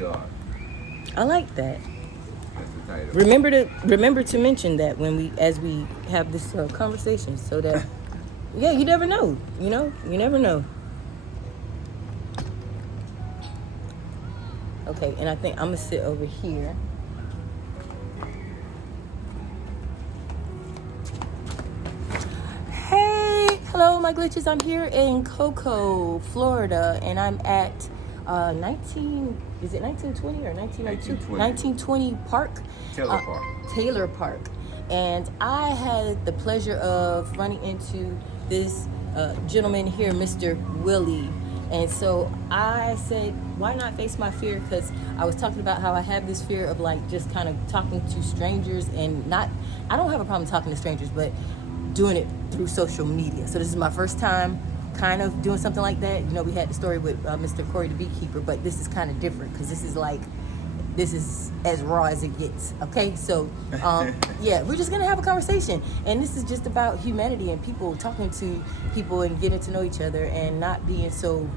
we are. I like that. That's the title. Remember to mention that as we have this conversation, so that yeah, you never know. You never know. Okay, and I think I'm gonna sit over here. Hey, hello, my glitches. I'm here in Cocoa, Florida, and I'm at 1920 or 1902? 1920 Park. Taylor Park. And I had the pleasure of running into this gentleman here, Mr. Willie. And so I said, why not face my fear? Because I was talking about how I have this fear of like just kind of talking to strangers and I don't have a problem talking to strangers, but doing it through social media. So this is my first time kind of doing something like that. We had the story with Mr. Corey the beekeeper, but this is kind of different because this is as raw as it gets. Okay, so yeah, we're just gonna have a conversation, and this is just about humanity and people talking to people and getting to know each other and not being so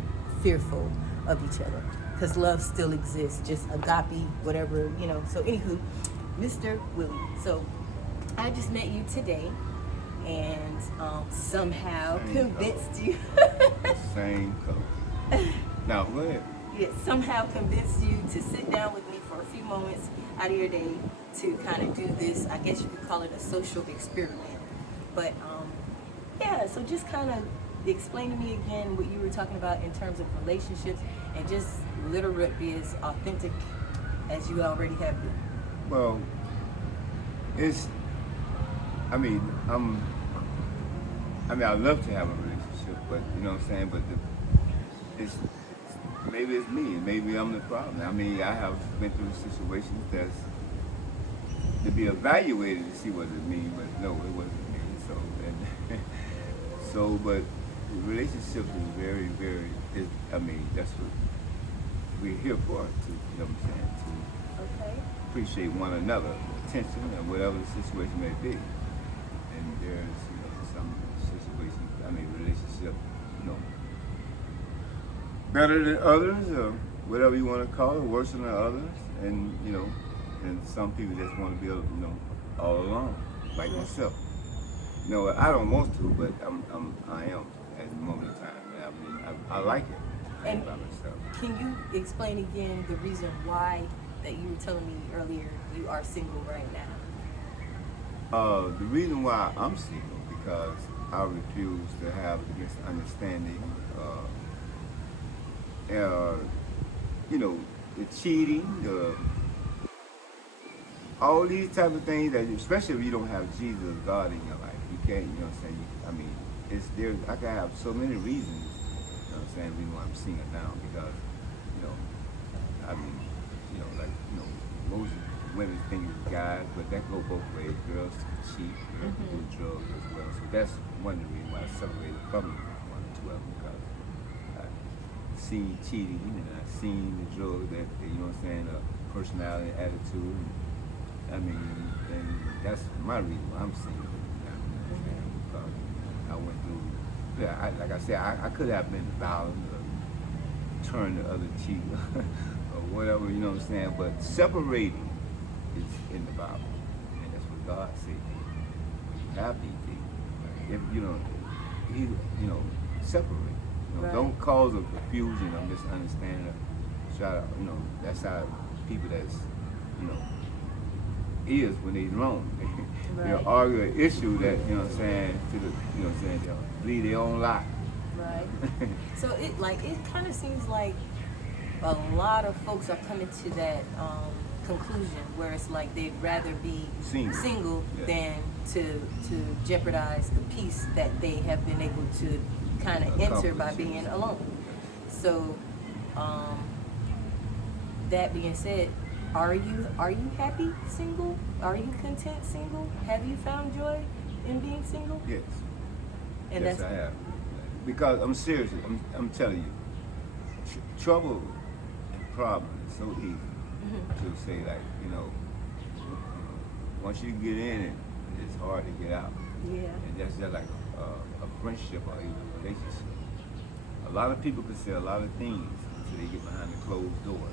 fearful of each other, because love still exists, just agape, whatever. So anywho, Mr. Willie, so I just met you today and somehow convinced you. Same color. Now go ahead. Yeah, somehow convinced you to sit down with me for a few moments out of your day to kind of do this. I guess you could call it a social experiment. But yeah, so just kind of explain to me again what you were talking about in terms of relationships, and just literally be as authentic as you already have been. Well, I love to have a relationship, but you know what I'm saying. But maybe it's me, and maybe I'm the problem. I have been through situations that's to be evaluated to see what it means, but no, it wasn't me. But relationship is very, very. That's what we're here for. To Okay. appreciate one another, attention, and whatever the situation may be. And there's some situations. Relationship, better than others, or whatever you want to call it, worse than others, and and some people just want to be all alone, like myself. I don't want to, but I am at the moment in time. I like it. And by myself. Can you explain again the reason why that you were telling me earlier you are single right now? The reason why I'm single, because I refuse to have the misunderstanding. The cheating, all these type of things that, especially if you don't have Jesus or God in your life, you can't. It's there. I can have so many reasons. Reason why I'm single now, because most women think it's guys, but that go both ways. Girls cheat, girls do drugs as well. So that's one of the reasons why I separated from one or two of them, because seen cheating and I've seen the drug that personality, attitude. And that's my reason why I'm single. Because I went through. Like I said, I could have been violent or turned the other cheek or whatever. But separating is in the Bible, and that's what God said. You have these things. If separate. Right. Don't cause a confusion or misunderstanding. Try to, that's how people that's, is when they wrong. Right. They'll argue an issue that, they'll lead their own life. Right. So it kind of seems like a lot of folks are coming to that conclusion where it's like they'd rather be single than to jeopardize the peace that they have been able to kind of enter by being alone. So that being said, are you happy single? Are you content single? Have you found joy in being single? Yes. And yes, I have. Because I'm serious. I'm telling you, trouble and problem is so easy to say, once you get in it, it's hard to get out. Yeah. And that's just like a friendship or even a relationship. A lot of people can say a lot of things until they get behind the closed door.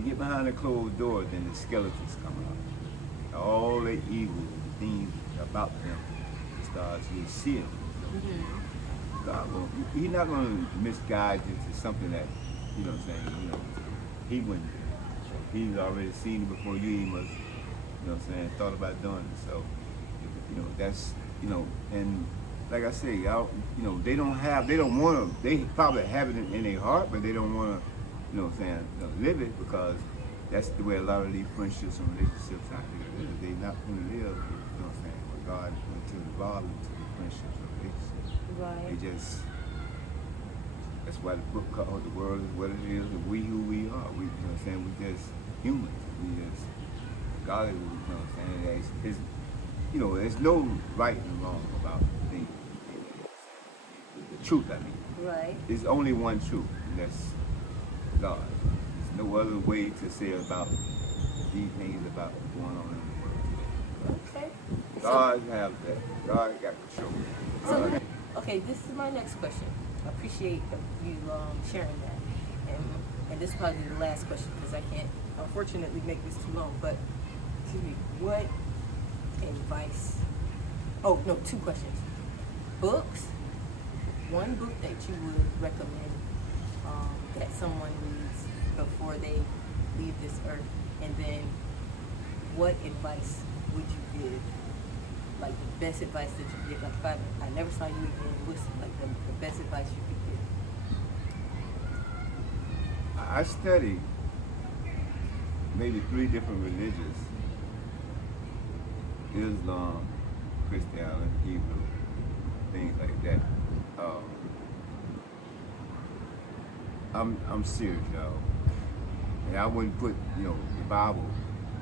they get behind the closed door, then the skeletons come out. All the evil, the things about them starts to see them. God will, He's not going to misguide you to something that, you know what I'm saying, you know, He wouldn't do. He's already seen it before you even was, you know what I'm saying, thought about doing it. So, you know, that's, you know, and like I say, y'all, you know, they don't want to, they probably have it in their heart, but they don't want to, you know what I'm saying, live it, because that's the way a lot of these friendships and relationships out here live. They're not going to live, you know what I'm saying, what God went to involve into the friendships and relationships. Right. They just, that's why the book called The World Is What It Is, and we who we are. We, you know what I'm saying, we just humans. We just, God is, you know what I'm saying, it's, you know, there's no right and wrong about things. The truth, I mean. Right. There's only one truth, and that's God. There's no other way to say about these things about what's going on in the world today. Okay. God have that. God got control. So, okay, this is my next question. I appreciate you sharing that. And this is probably the last question, because I can't, unfortunately, make this too long. But, excuse me, what advice? Oh, no, 2 questions. Books. One book that you would recommend that someone reads before they leave this earth. And then, what advice would you give? Like the best advice that you give, like if I never saw you again, what's like the best advice you could give? I studied maybe 3 different religions: Islam, Christianity, Hebrew, things like that. I'm serious, y'all. And I wouldn't put, you know, the Bible.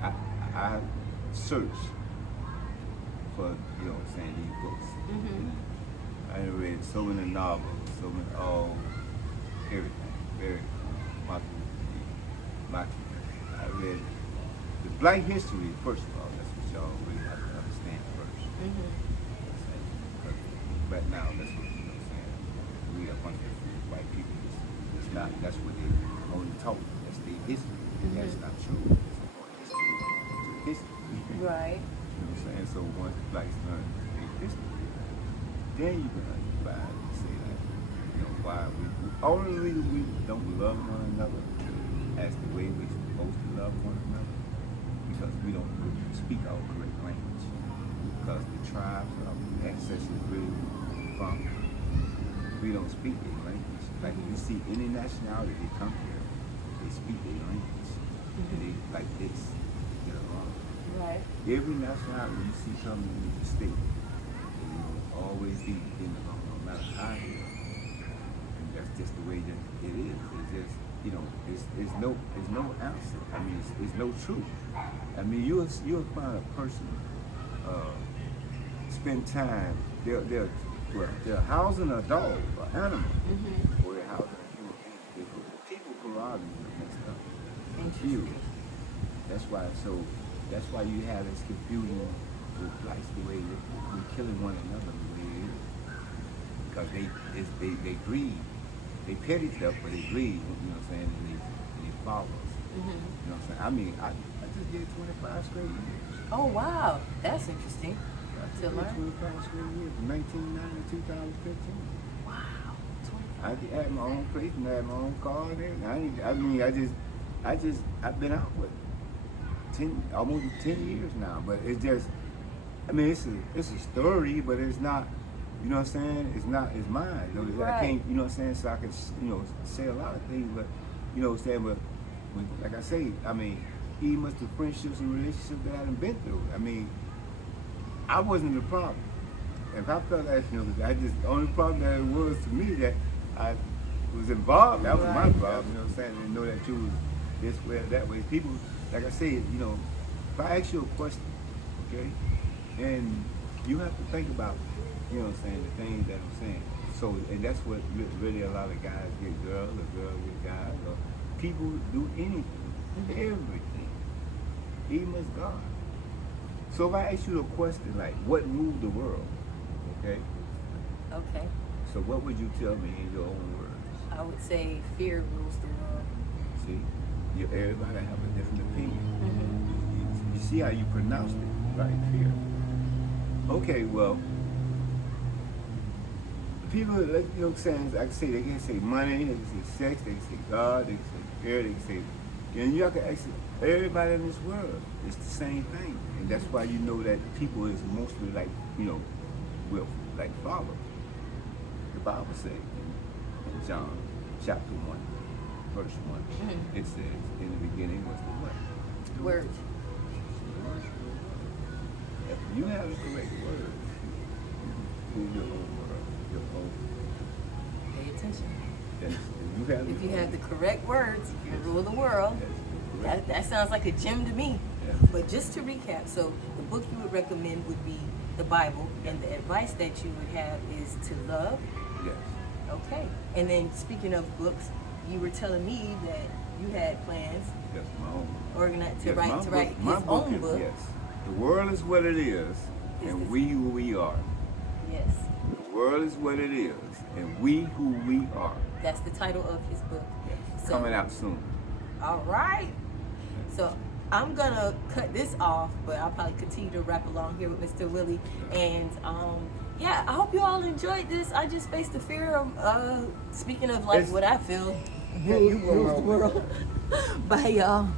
I searched for, you know what I'm saying, these books. I read so many novels, so many, everything, very much. I read the Black history, first of all. That's what y'all really have to understand first. Right now, that's what, you know what I'm saying, we are bunch of white people. It's not, that's what they only taught. That's their history. That's not true. It's history. Right. You know what I'm saying? So once the blacks learn their history, then you can understand and say that, you know, why only reason we don't love one another as the way we're supposed to love one another, because we don't speak our correct language. Because the tribes, our ancestors really from, we don't speak their language. Like you see any nationality, they come here, they speak their language. And they like this, you know. Right. Every nationality you see coming into the state, they will always be in the law, no matter how it is. And that's just the way that it is. It's just, you know, it's no answer. I mean, it's no truth. I mean, you'll find a person spend time. They're housing a dog, an animal, or they're housing a human being. People corralling messed up, confused. That's why you have this confusion with blacks the way that we're killing one another the way it is. Because they greed. They petty stuff, but they greed, you know what I'm saying, and they follow us. You know what I'm saying? I mean, I just did 25 straight years. Oh, wow. That's interesting. I did 25 straight years, from 1990 to 2015. Wow. I had my own place and I had my own car there. I've been out with almost 10 years now, but it's just, I mean, it's a story, but it's not, you know what I'm saying? It's mine. You know, I can't, you know what I'm saying? So I can, you know, say a lot of things, but, you know what I'm saying? But, like I say, I mean, even with the friendships and relationships that I've been through, I mean, I wasn't the problem. If I felt that, you know, the only problem that it was to me that I was involved, that was my problem, you know what I'm saying? And know that you was this way or that way. People, like I said, you know, if I ask you a question, okay, and you have to think about, you know what I'm saying, the things that I'm saying. So, and that's what really a lot of guys get girls, or girls get guys, or people do anything, everything, even as God. So if I ask you a question like, what ruled the world, okay? Okay. So what would you tell me in your own words? I would say fear rules the world. See? everybody have a different opinion. You see how you pronounced it, right? Fear. Okay, well, people, like, you know what I'm saying, I can say, they can say money, they can say sex, they can say God, they can say fear, they can say, and you have to ask everybody in this world, it's the same thing. And that's why you know that people is mostly like, you know, will like follow. The Bible says in John chapter 1, verse 1, it says, in the beginning was the what? The Word. If you have the correct word, you your own world, your own. Pay attention. Yes. If you have the correct words, you can rule the world. Yes. That sounds like a gem to me. Yes. But just to recap, so the book you would recommend would be the Bible, and the advice that you would have is to love. Yes. Okay. And then speaking of books, you were telling me that you had plans Yes, my own. organized to Yes, write his own book. Yes. The world is what it is, and we who we are. Yes. The world is what it is, and we who we are. That's the title of his book. Yes. So, Coming out soon. All right. So I'm gonna cut this off, but I'll probably continue to rap along here with Mr. Willie. And yeah, I hope you all enjoyed this. I just faced the fear of speaking of like what I feel, Yeah, you rules the world by y'all.